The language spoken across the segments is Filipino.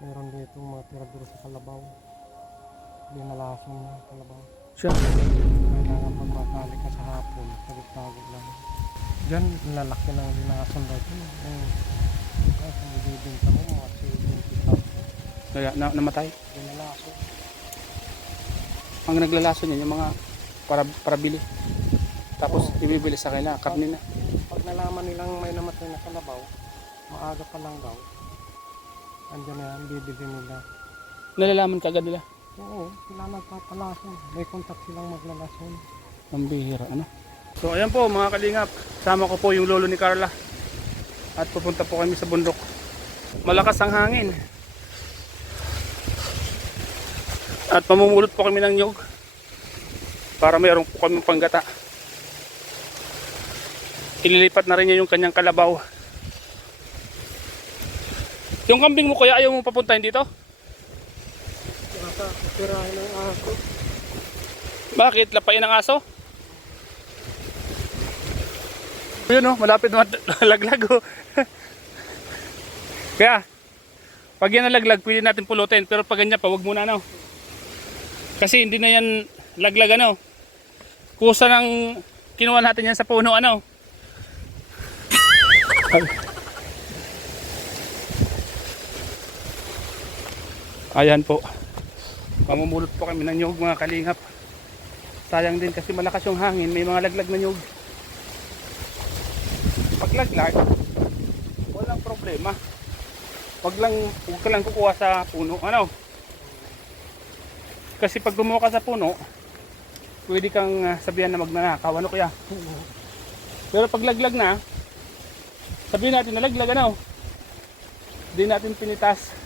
Meron dito mga tirador sa kalabaw. Binalason niya ang kalabaw. Siya. Kailangan pag matali ka sa hapon, tagog-tagog lang. Diyan, lalaki ng linason daw ito. Kung ibibinta mo, mga 70,000. Kaya namatay. Binalason. Ang naglalaso niya yung mga para bili. Tapos ibibili sa kanila, karne na. Pag nalaman nilang may namatay na kalabaw, maaga pa lang daw. Andiyan na yan, bibili nila. Nalalaman kagad nila. Oo, sila nagpapalason. May kontak silang maglalason. Ang bihira, ano? So ayan po mga kalingap, sama ko po yung lolo ni Carla. At pupunta po kami sa bundok. Malakas ang hangin. At mamumulot po kami ng nyug para mayroon po kami panggata. Ililipat na rin niya yung kanyang kalabaw. Yung kambing mo kuya, ayaw mo papuntahin dito? Tirahin ng aso. Bakit? Lapain ng aso? Yun o, malapit na laglag o. Kaya, pag yan nalaglag, pwede natin pulutin. Pero pag ganyan pa, wag muna ano. Kasi hindi na yan laglag ano. Kusa ng kinuha natin yan sa puno ano. Ayan po. Mamumulot po kami ng nyug mga kalingap. Sayang din kasi malakas yung hangin. May mga laglag na nyug. Pag laglag, walang problema. Huwag ka lang kukuha sa puno. Ano? Kasi pag gumawa ka sa puno, pwede kang sabihan na magnanakaw. Ano kaya? Pero pag laglag na, sabihin natin na laglag ano? Hindi natin pinitas.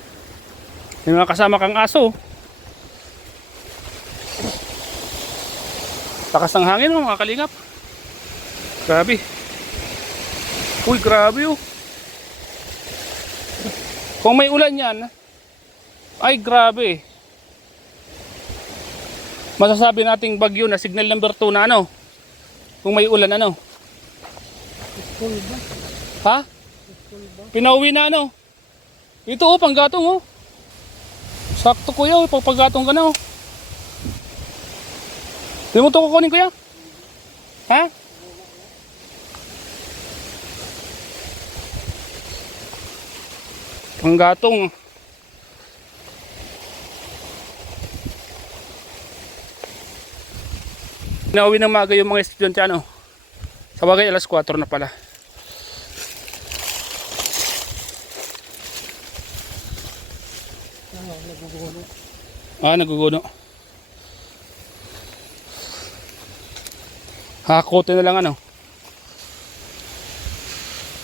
May mga kasama kang aso. Takas ng hangin mga kalingap. Grabe. Uy, grabe oh. Kung may ulan yan, ay grabe. Masasabi nating bagyo na signal number 2 na ano. Kung may ulan ano. School ba? Ha? Pinauwi na ano. Ito oh, panggatong oh. Sakto kuya oh, pagpaggatong ka na oh. Hindi mo ito kukunin kuya? Ha? Panggatong. Pinauwi ng maga yung mga estudyante ano. Sa bagay alas 4 na pala. Nagugulo. Naguguno. Hakote na lang ano.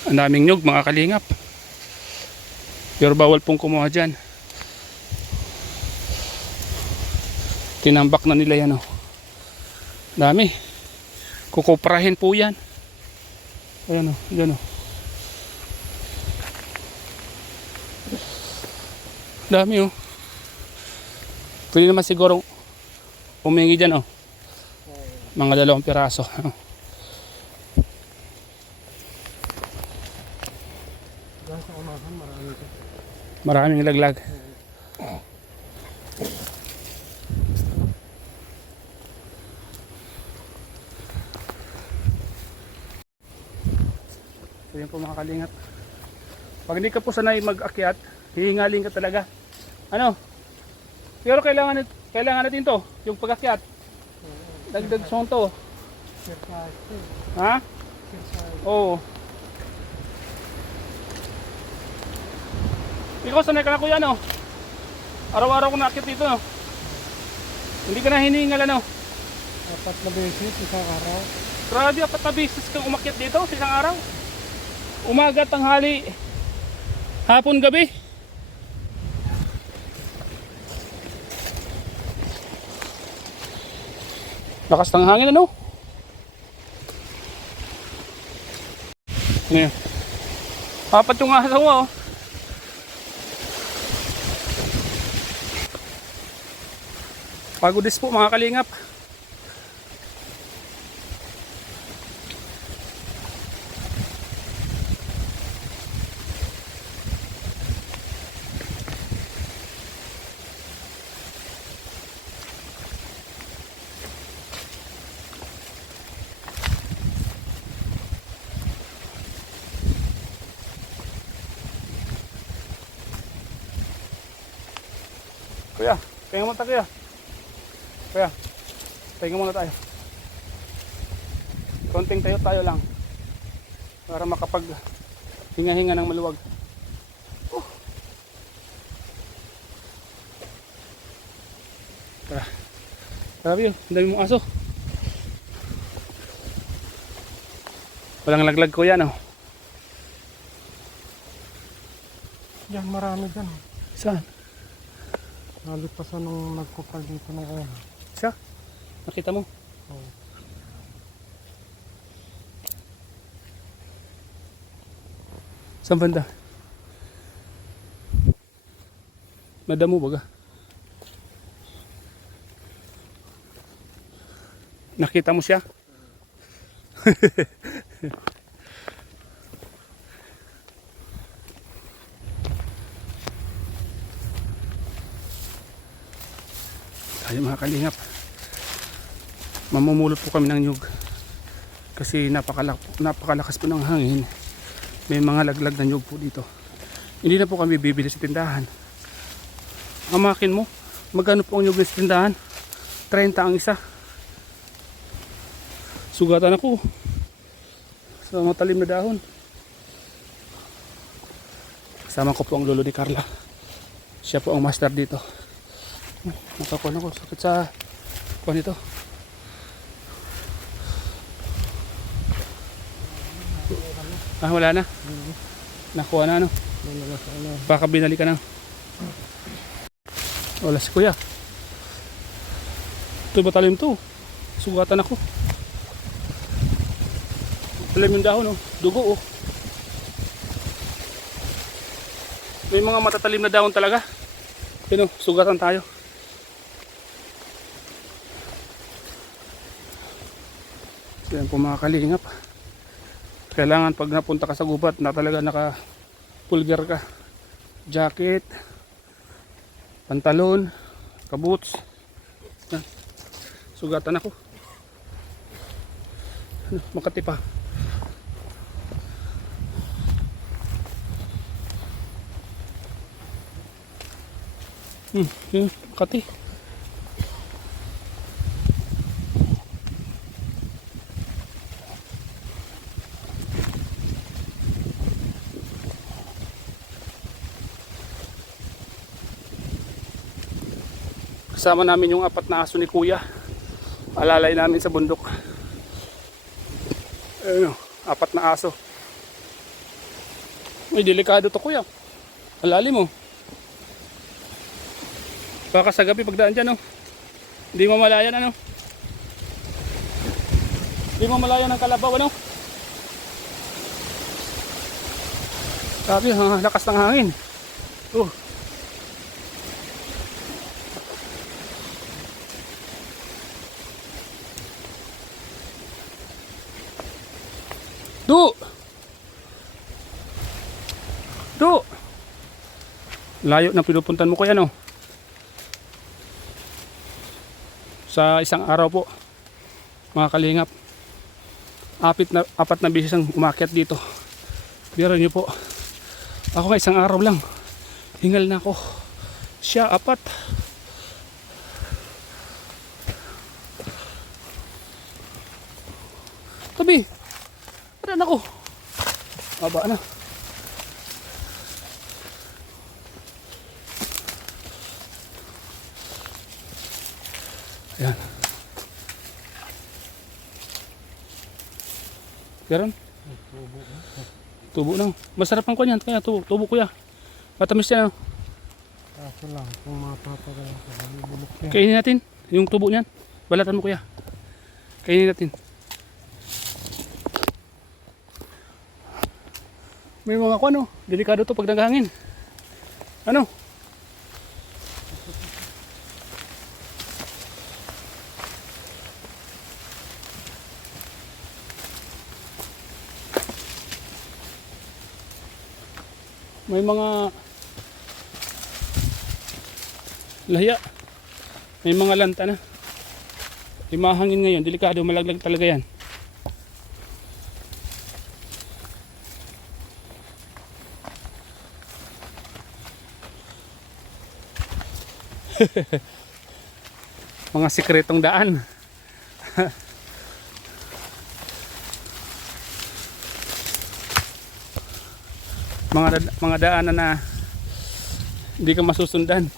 Ang daming nyug mga kalingap. Pero bawal pong kumuha dyan. Tinambak na nila yan oh. Dami. Kukuprahin po yan. Ayan oh, dyan oh. Dami oh. Pwede naman siguro humingi dyan oh. Mga 2 piraso. Diyan sa unahan, marami ka. Maraming laglag. So yan po mga kalingap. Pag hindi ka po sanay mag-akyat, hihingalin ka talaga. Ano? Pero kailangan natin to, yung pag-akyat. Dagdag song to. Ha? Oo. Ikaw sanay ka na kuya no? Araw-araw ko na-akyat dito no? Hindi ka na hinihingal ano? 4 na beses, isang araw. Grabe, 4 na beses kang umakyat dito sa isang araw. Umaga, tanghali, hapon, gabi. Lakas ng hangin ano? Ano yun? 4 yung asawa oh. Pagodis po mga kalingap. Kuya, pahinga muna tayo kuya. Kuya, pahinga muna tayo. Konting tayo lang. Para makapag hinga-hinga ng maluwag. Tara. Grabe yun, ang dami mong aso. Walang laglag kuya, no? Yan, marami dyan. Saan? Nalipasan nung nagkupal dito ng oha. Isa? Nakita mo? Oh. Saan banda? Madamo baga? Nakita mo siya? Tayo mga kalingap, mamumulot po kami ng nyug kasi napakalakas po ng hangin. May mga laglag na nyug po dito. Hindi na po kami bibili sa tindahan. Amakin mo, magkano po ang nyug sa tindahan? 30 ang isa. Sugatan ako sa matalim na dahon. Kasama ko po ang lolo ni Carla. Siya po ang master dito. Nakakuha ako, sakit sa kuha nito. Ah, wala na? Nakuha na, ano? Baka binali ka na. Wala si kuya. Ito ba talim to? Sugatan ako. Talim yung dahon, oh. Dugo, oh. May mga matatalim na dahon talaga. Yun, oh, sugatan tayo. Yan po mga kalingap. Kailangan pag napunta ka sa gubat na talaga naka pulgar ka. Jacket, pantalon, kaboots. Yan. Sugatan ako. Makati pa. Yun, Makati. Kasama namin yung 4 na aso ni kuya. Alalay namin sa bundok. Ayun, 4 na aso. May delikado to kuya. Alalim mo. Baka sa gabi pagdaan dyan, oh. Hindi mo malayan, ano? Hindi mo malayan ng kalabaw, ano? Sabi, lakas ng hangin. Du! Layo na pinupuntan mo kuya, no? Sa isang araw po, mga kalingap, 4 na beses ang umakyat dito. Biro nyo po, ako nga isang araw lang, hingal na ako. Siya 4. Tabi, aran ako. Aba na. Ayan. Meron? Tubo na. Masarap ang kanyan. Kaya tubo kuya. Matamis yan. Kaso lang, kung mapapagawa ka, bulok yan. Kainin natin. Yung tubo niyan. Balatan mo kuya. Kainin natin. May mga ano. Delikado to pag naghangin. Ano? May mga lahiya. May mga lanta na. May mahangin ngayon. Delikado. Malaglag talaga yan. Mga sikretong daan. Mga daanan na hindi ka masusundan.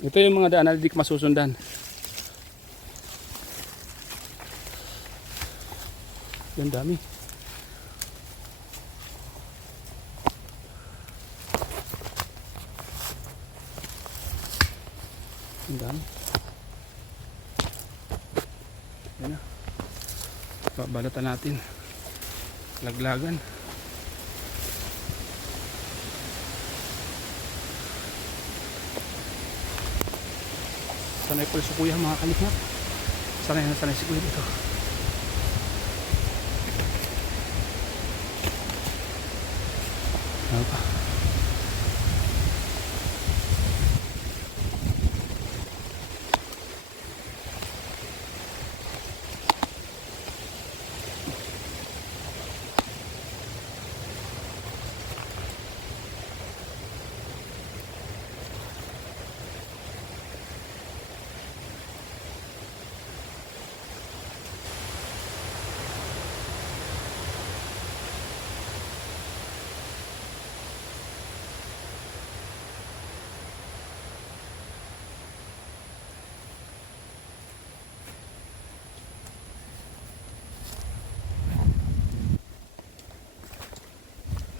Ito yung mga daanan na hindi ka masusundan. Yan dami. Yan dami. Yan na. Babalatan natin. Laglagan. Sanay pala si kuya mga kalingap. Sanay na sanay si kuya dito. Ano pa?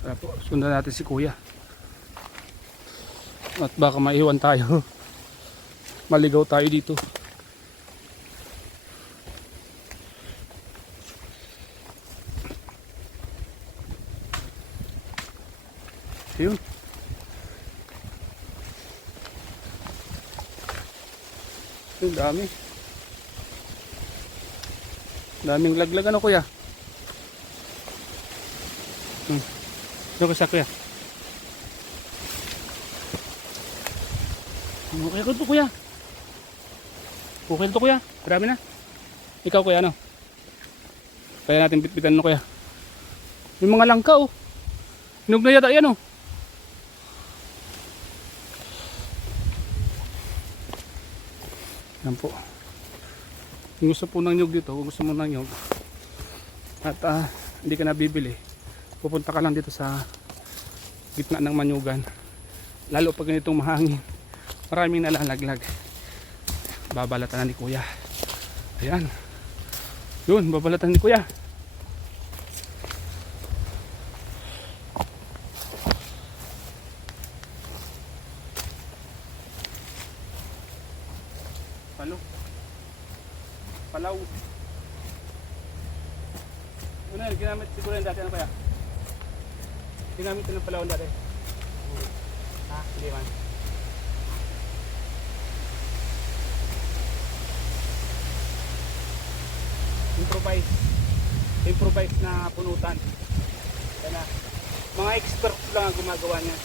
Tara po, sundan natin si kuya. At baka maiwan tayo. Maligaw tayo dito. Ayun. Ayun, dami. Daming laglag ano kuya? Ano sa kuya? Okay ko to kuya. Okay to kuya. Marami na. Ikaw kuya ano? Kaya natin pitpitan no kuya. May mga langka oh. Hinog na yata yan oh. Yan po. Kung gusto po ng nyug dito, kung gusto mo ng nyug at hindi ka nabibili, pupunta ka lang dito sa gitna ng manyugan. Lalo pag ganitong mahangin, maraming nalalaglag. Babalatan na ni kuya. Ayan. Yun, babalatan ni kuya. Palaw. Ano yun, ginamit siguro yung dati ano kaya? Ginamit ito ng palawan dati? Hindi man. Improvise na punutan. Yan na. Mga experts lang ang gumagawa niya.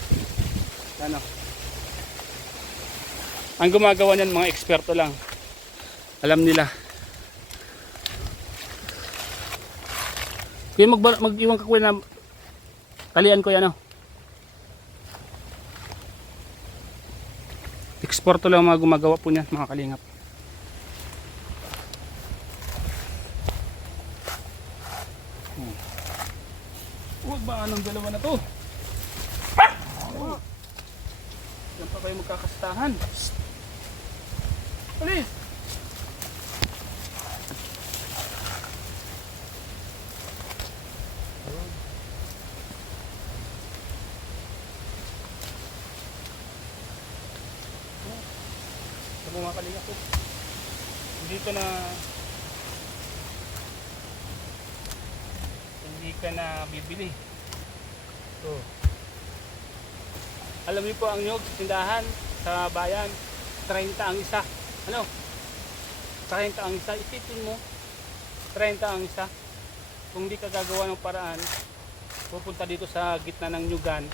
Ano? Ang gumagawa niyan mga eksperto lang. Alam nila. Kaya mag-iwan ka kuya na talian ko yan oh. Exporto lang mga gumagawa po niyan mga kalingap. Huwag ba anong dalawa na to? Yan pa kayo magkakastahan. Alis! Mga kalingap po. Dito na hindi ka na bibili. So, alam niyo po ang nyog sa tindahan sa bayan 30 ang isa. Ano? 30 ang isa. Isipin mo 30 ang isa. Kung di ka gagawa ng paraan, pupunta dito sa gitna ng nyugan,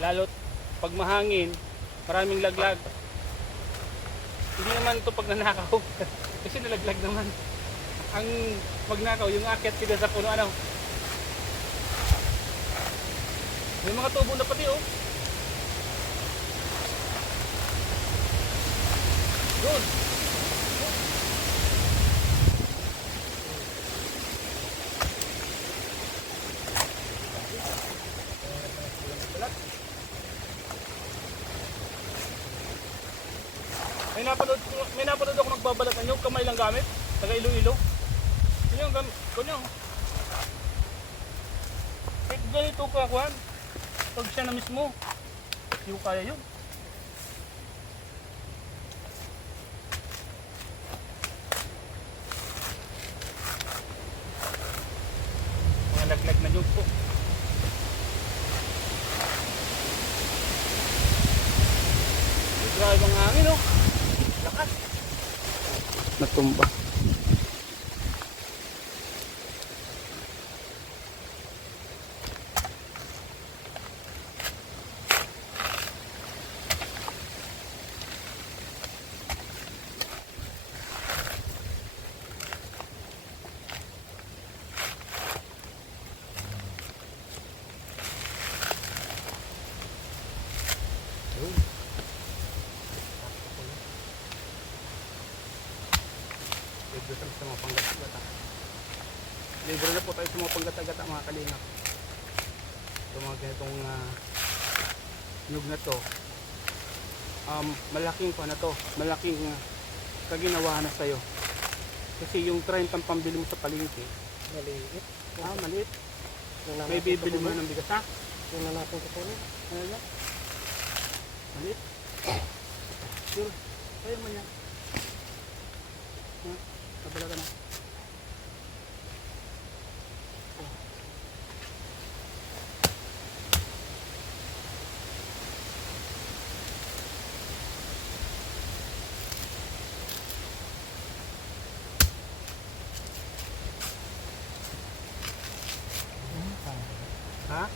lalo't pag mahangin, maraming laglag. Hindi naman ito pag nanakaw kasi nalaglag naman. Ang pagnakaw yung akyat kita sa puno ano. May mga tubo na pati oh. Doon. May napanood ako magbabalatan yung kamay lang gamit. Taga Iloilo. Yun yung gamit. Kunyo. Eh, ganito ka, Juan. Pag siya na mismo, yung kaya yun. Mga laglag na yun po. Grabe ang hangin, oh. Lakas. Natumba. Libre sa mga panggata-gata. Libre na po tayo sa mga panggata-gata mga kalinga. Ito mga ganitong nyug na to. Malaking pa na to. Malaking kaginawa na sa'yo. Kasi yung 30 pambili mo sa palengke. Maliit. Maliit. Yung na May natin bibili mo kukunin. ng bigas ha? Yung na natin kukunin. Ano yan? Maliit. Sure. Kaya man yan. Kabala ka na. Ha?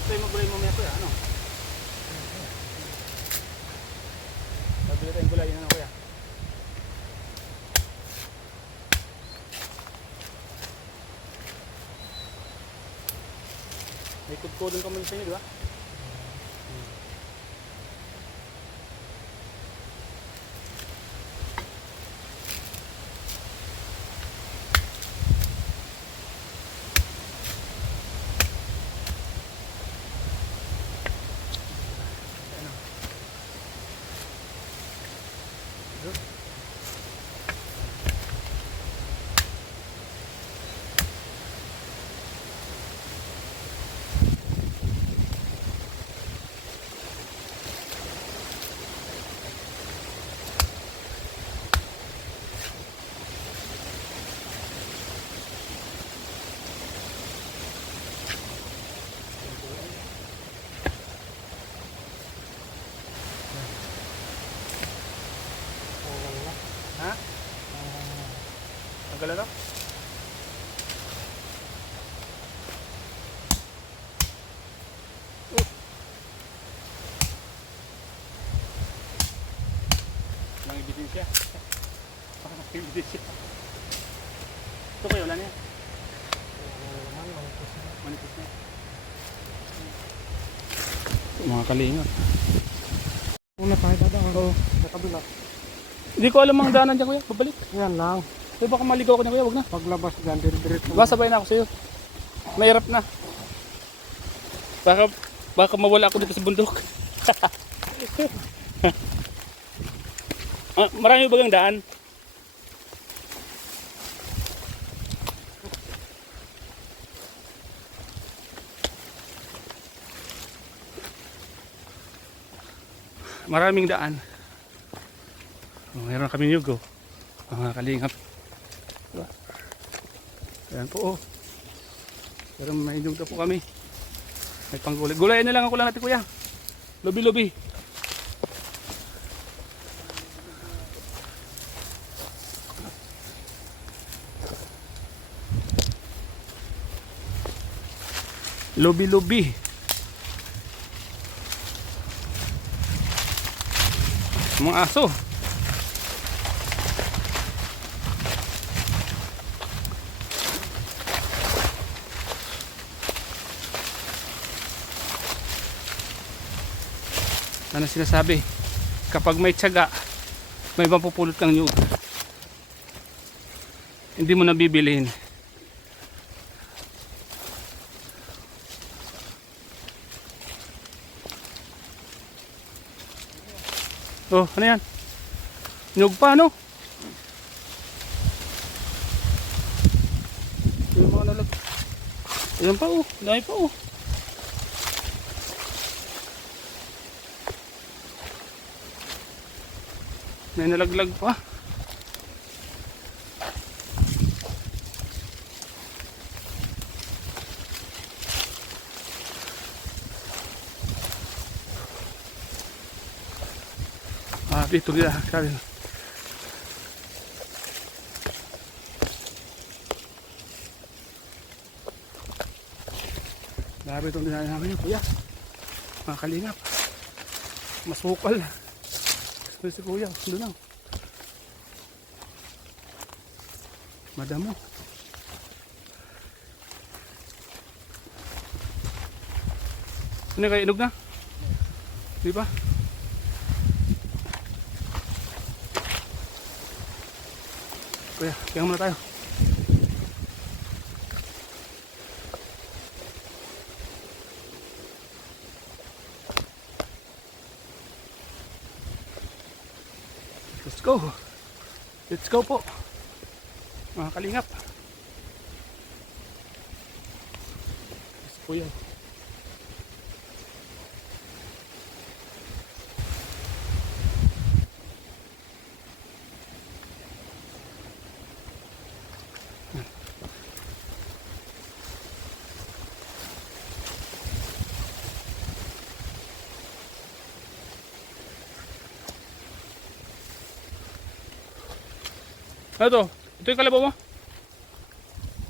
Gusto yung magulay mamaya kuya, ano? Pabili tayong gulay, ano kuya? May kudkudon ka mo sa inyo, di ba? Ha? Ang gala na? Nang ebidensya. Parang ebidensya. Ito kayo, wala na yan. Manipis na. Mga kalinga. Una tayo dadaan. Oo. Sa kabila. Hindi ko alam ang daanan dyan kuya, babalik. Yan lang. Di baka maligaw ko na kuya, wag na. Paglabas dyan, diretso. Basabay na ako sa'yo. Mahirap na. Baka mawala ako dito sa bundok. Marami bagang daan. Maraming daan. Oh, meron kami nyug, oh. Mga kalingap. Diba? Ayan po, oh. Pero may nyug na po kami. May panggulay. Gulayan na lang ako lang natin, kuya. Lubi-lubi. Lubi-lubi. Mga aso. Ano sinasabi? Kapag may tiyaga, may mapupulot kang nyug. Hindi mo na bibilihin. Oh, ano yan? Nyug pa, no? Yung mga nalag. Ayan pa, oh. Dahil pa, oh. May nalaglag pa. Ah, dito dia, sabi. Grabe itong dinaanan namin yun, kuya. Mga kalingap. Masukal. Si kuya, doon lang. Madamo. Ano kayo, inog na? Di ba? Kuya, kaya muna tayo. Let's go. Let's go po. Mga kalingap. Yes, kuya. Ano to? Ito yung kalabaw mo?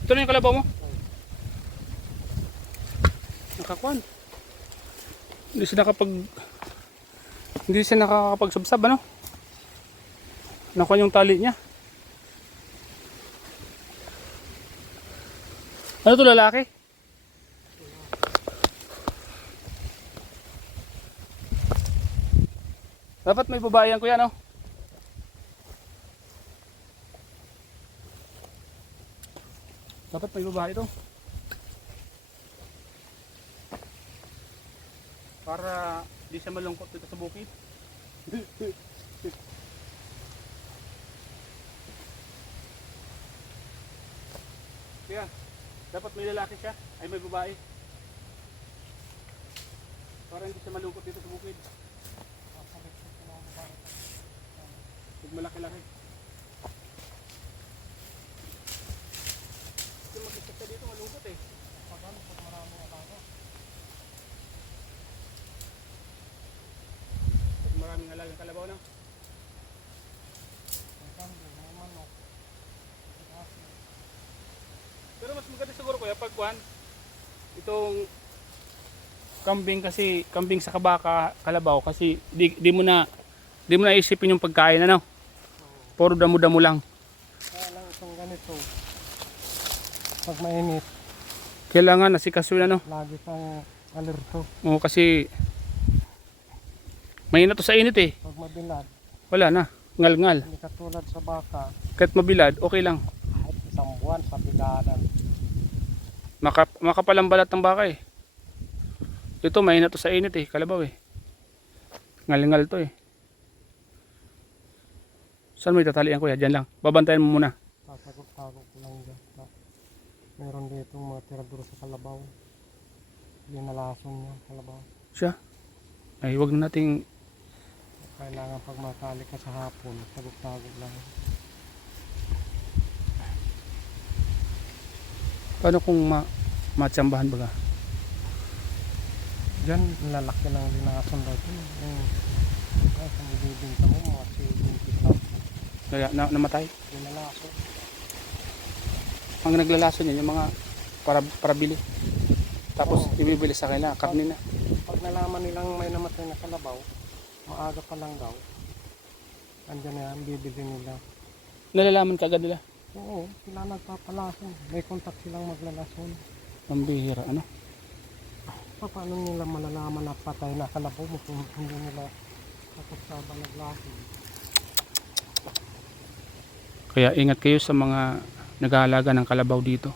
Ito na yung kalabaw mo? Nakakuan. Hindi siya nakakapagsabsab, ano? Nakuha yung tali niya. Ano to, lalaki? Dapat may babae yan, kuya, no? Dapat may babae ito. Para di siya malungkot dito sa bukid. Kaya, dapat may lalaki siya, ay may babae. Para hindi siya malungkot dito sa bukid. Pag malaki-laki. Mag-isa ka dito, malungkot eh. Pag marami ang alaga. Pag maraming alagang kalabaw na. Pero mas maganda siguro kuya pag kuhan, itong kambing kasi, kambing sa kabaka, kalabaw kasi di mo na isipin yung pagkain, ano? Puro damo-damo lang. Kaya lang itong ganito. Pag mainit, Kailangan nasikasuin, ano? lagi kang alerto. Oo, kasi mainit to sa init eh. Pag mabilad, Wala na, ngal-ngal. hindi katulad sa baka, Kahit mabilad, okay lang. kahit isang buwan sa biladan. Makapalang balat ng baka eh. Ito mainit to sa init eh, kalabaw eh. Ngal-ngal to eh. Saan mo itatalian kuya? Diyan lang. Babantayan mo muna. Tago-tago ko lang dyan. Meron dito mga tiraduro sa kalabaw. Linalason niya kalabaw. Siya. Ay, wag na nating Kailangan pag matali ka sa hapon, tagok-tagok lang. Paano kung matsambahan baga? Diyan, lalaki ng linason daw ito. Kung ibibinta mo, mga 70,000. Kaya namatay? Linalaso. Ang naglalaso niya yung mga para bili. Tapos ibibili sa kanila, karne na. Pag nalaman nilang may namatay na kalabaw, maaga pa lang daw. Andyan na yan, bibili nila. Nalalaman kagad nila. Oo, sila nagpapalason. May kontak silang maglalason. Ang bihira, ano? Paano nila malalaman na patay na kalabaw mo kung hindi nila kapag naglason? Kaya ingat kayo sa mga nag-aalaga ng kalabaw dito.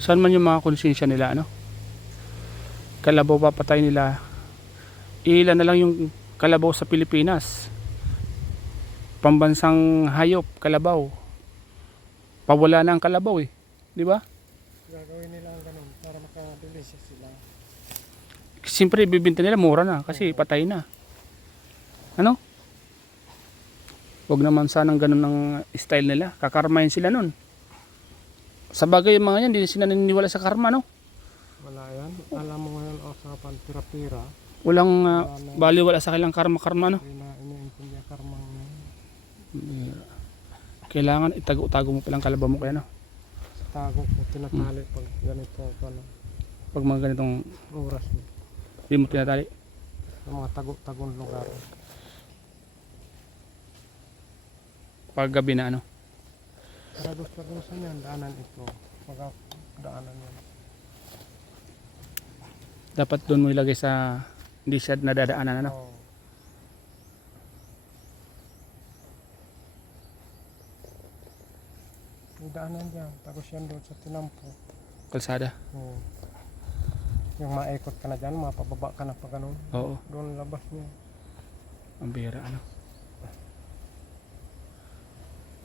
Saan man yung mga konsensya nila, ano? Kalabaw papatay nila. Ilan na lang yung kalabaw sa Pilipinas. Pambansang hayop, kalabaw. Pawala na ang kalabaw eh. Di ba? Gagawin nila ang ganun para makabili sila. Siyempre bibinta nila mura na kasi patay na. Ano? Huwag naman sanang ganun ang style nila. Kakarmahin sila nun. Sa bagay yung mga yan, hindi sila naniniwala sa karma, no? Wala yan. Alam mo ngayon, usapan pira-pira. Walang baliwala sa kailang karma-karma, no? Hindi na iniintindi karmang yan. Kailangan itago-tago mo palang kalabaw mo kaya, no? Tago ko, tinatali pag ganito, ano, Pag mga ganitong oras mo. hindi mo tinatali. Sa mga tago-tagong lugar. Pag gabi na, ano? Karados-karadosan yan, daanan ito. Daanan yan. Dapat doon mo ilagay sa hindi siya nadadaanan, ano? Oo. May daanan dyan, tapos yan doon sa tinampo. Kalsada. Oo. Yung maikot ka na dyan, mapababa ka na pa ganun. Oo. Doon labas niya. Ang bihira, ano?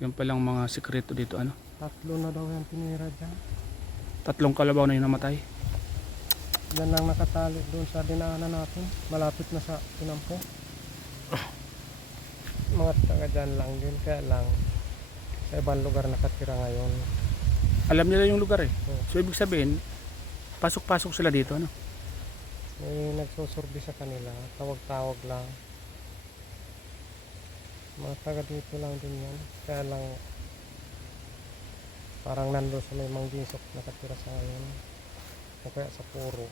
Yan palang mga sikreto dito, ano? 3 na daw yan tinira dyan. 3 kalabaw na yung namatay. Yan lang nakatali doon sa dinaanan natin. Malapit na sa tinampo. Mga taga dyan lang din. Kaya lang sa ibang lugar nakatira ngayon. Alam nila yung lugar eh. Oo. So ibig sabihin, pasok-pasok sila dito, ano? May nagsusurbi sa kanila. Tawag-tawag lang. Mga taga dito lang din yan. Kaya lang parang nandun sa may manggisok nakatira sa ngayon. O kaya sa puro.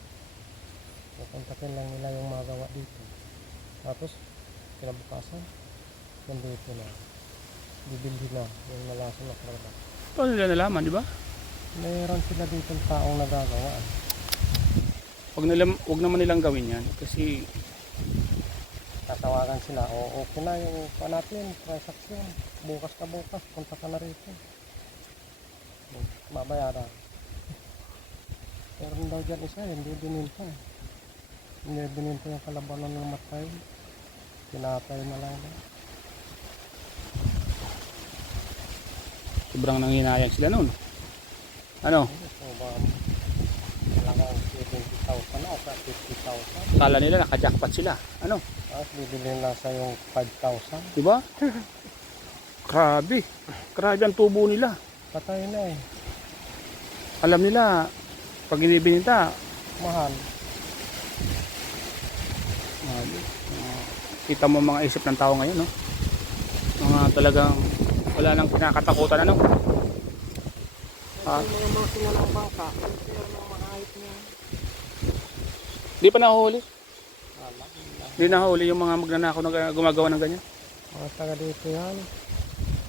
Pupuntakin lang nila yung magawa dito. Tapos kinabukasan nandito na. Bibili na yung nalason na karga. Paano nila nalaman, di ba? Mayroon sila dito taong nagagawa. Huwag naman nilang gawin yan kasi Tatawagan sila, o okay na yung pa natin, transaction. Bukas ka bukas, punta ka na rito. Babayaran. Meron daw dyan isa, hindi bininta. Hindi bininta yung kalabaw na namatay. Pinatay na lang daw. sobrang nanghinayang sila noon. Ano? So, talagang 70,000 na o 50,000. Kala nila nakajackpot sila. Ano? Tapos bibili lang sa yung 5,000. Di ba? Grabe. Grabe ang tubo nila. Patay na eh. Alam nila pag inibininta, Mahal. kita mo mga isip ng tao ngayon, no? Mga talagang wala nang kinakatakutan, ano? Yung mga makina ng bangka, pero ng mga hayop niya. Di pa nahuli. Wala. Di nahuli yung mga magnanakaw na gumagawa ng ganyan. Mga taga dito yan.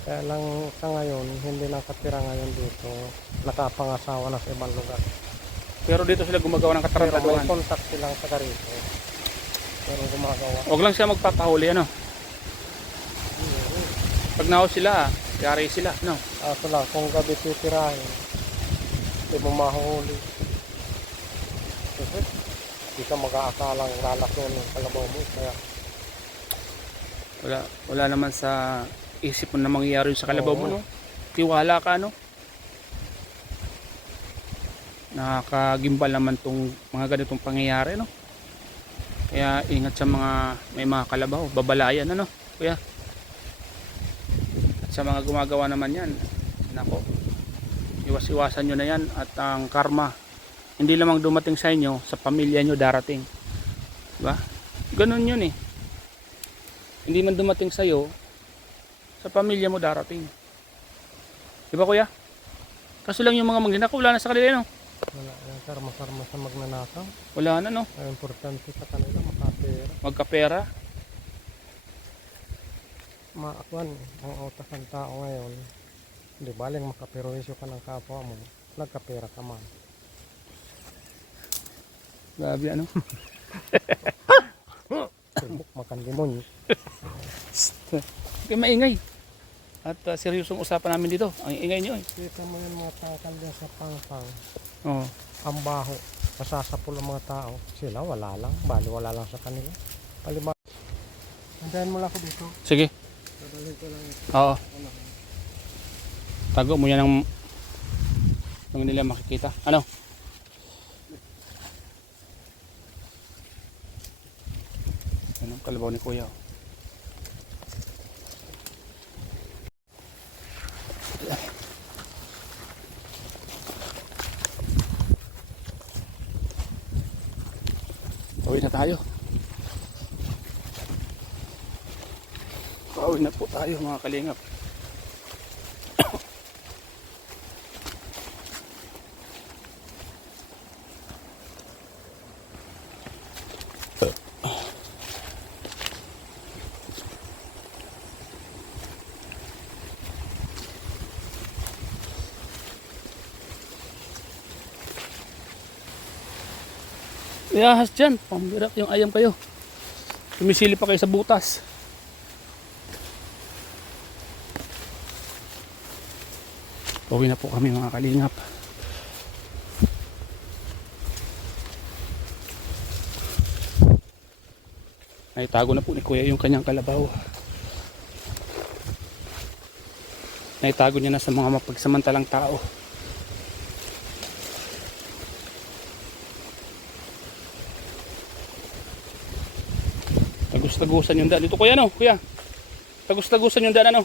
Kaya lang sa ngayon, hindi lang katira ngayon dito. Nakapangasawa na sa ibang lugar. Pero dito sila gumagawa ng Pero may katarantaduhan. contact silang taga rito. Pero gumagawa. Huwag lang siya magpapahuli, ano? Pag nahuli sila, yari sila, no? Kaso lang, kung gabi titirahin, hindi mo mahuli. Kasi, hindi ka mag-aakalang lalason ng kalabaw mo. Kaya, Wala naman sa isip mo na mangyayari sa kalabaw mo, Oo. no? Tiwala ka, no? Nakakagimbal naman tong mga ganitong pangyayari, no? Kaya ingat sa mga may mga kalabaw, babalayan, ano kuya? At sa mga gumagawa naman yan, nako, iwas-iwasan nyo na yan. At ang karma hindi lamang dumating sa inyo, sa pamilya nyo darating, diba? Ganun yun eh. Hindi man dumating sa iyo, sa pamilya mo darating, diba kuya? Kaso lang yung mga magnanakaw, wala na sa kanila, no? Wala yung karma-karma sa magnanakaw. Wala na, no? Ang importante sa kanila makapera. Magkapera. Maakwan ang utak ng tao ngayon. Hindi baling makaperoisyo ka ng kapwa mo, nagkapera ka man. Grabe, ano? Subok makan demonyo. Okay, maingay. At seryosong usapan namin dito. Ang ingay nyo eh. Kita mo yung mga tangkal dyan sa pangpang. Oh. Ang baho. Masasapul ang mga tao. Sila wala lang. Bali wala lang sa kanila. Palima. Andayan mo lang ako dito. Sige. Dadalhin ko lang ito. Oo. Tago mo yan ng nila makikita. Ano? Yan ang kalabaw ni kuya. Pauwi na tayo. Pauwi na po tayo mga kalingap. Iahas dyan, pambira yung ayam kayo. Tumisili pa kayo sa butas. Pauwi na po kami mga kalingap. Naitago na po ni kuya yung kanyang kalabaw. Naitago niya na sa mga mapagsamantalang tao. Tagus-tagusan yung daan dito kuya, no? Kuya, tagus-tagusan yung daan, ano?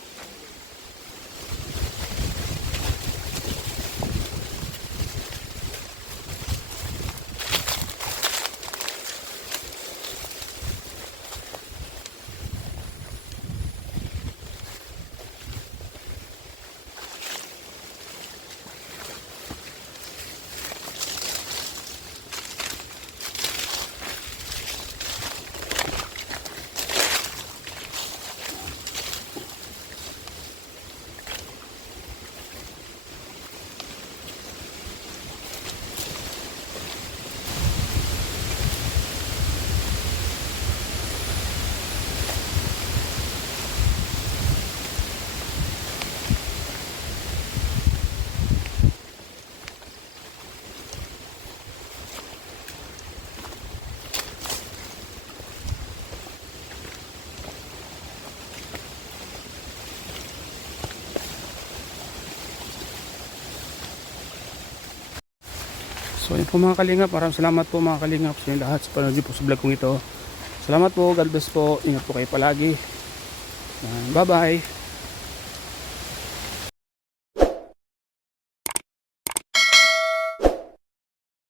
So yun po mga kalingap, maraming salamat po mga kalingap sa inyo lahat sa panonood po sa vlog kong ito. Salamat po, God bless po, ingat po kayo palagi. Bye bye.